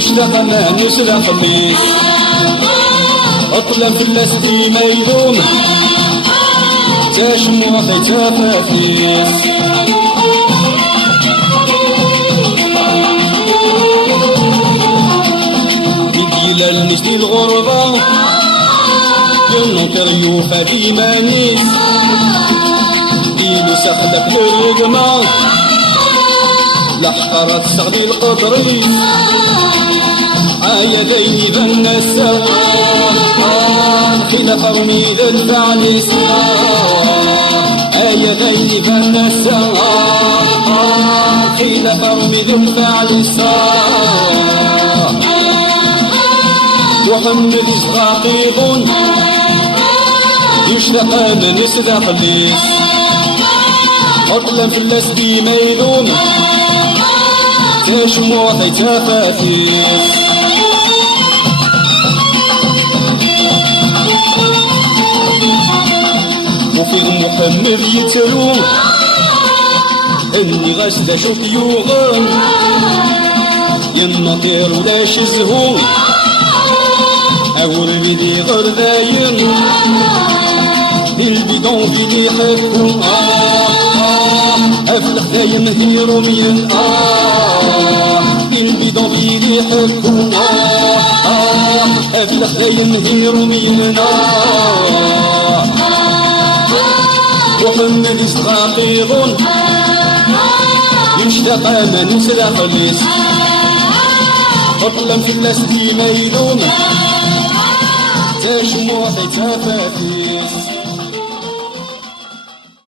يشتاق ما نسلا خميس أطلع في اللاستي ميلوم تاشمو خي تفافيس يديلا المجدي الغربة ينكر يوفى بيمانيس دينو سخلك للرقمة لحقرة تسغدي القدريس عايا ديني بنا السوا خلاف رميد الفعليس عايا ديني بنا السوا خلاف رميد الفعليس محمد إسراقيب يشتاق من يسدى خليس أطلع في اللسبي ميلوم تشمو خي تفافيس وفي محمد يتلوم اني غسل شوك يوغن ينطير ولاش زهون أول بدي غرداين البيدون فيني يحبون أفلح دايم هيرو مين البيدون فيني يحبون أفلح دايم هيرو مين محمد إسراقيب يشتاق من نسلا خليس أطلع في اللاستي ميلون تشمو خي تفافيس